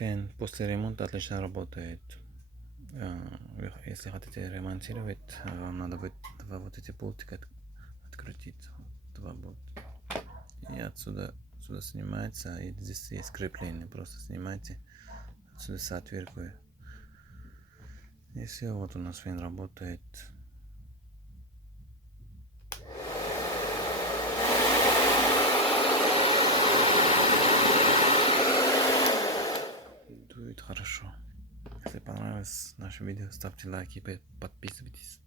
Фен после ремонта отлично работает. Если хотите ремонтировать, вам надо будет два вот эти болтика открутить. Два болта. И отсюда снимается. И здесь есть крепление. Просто снимайте. Отсюда с отвертку. И все, вот у нас фен работает. Дует хорошо. Если понравилось наше видео, ставьте лайки и подписывайтесь.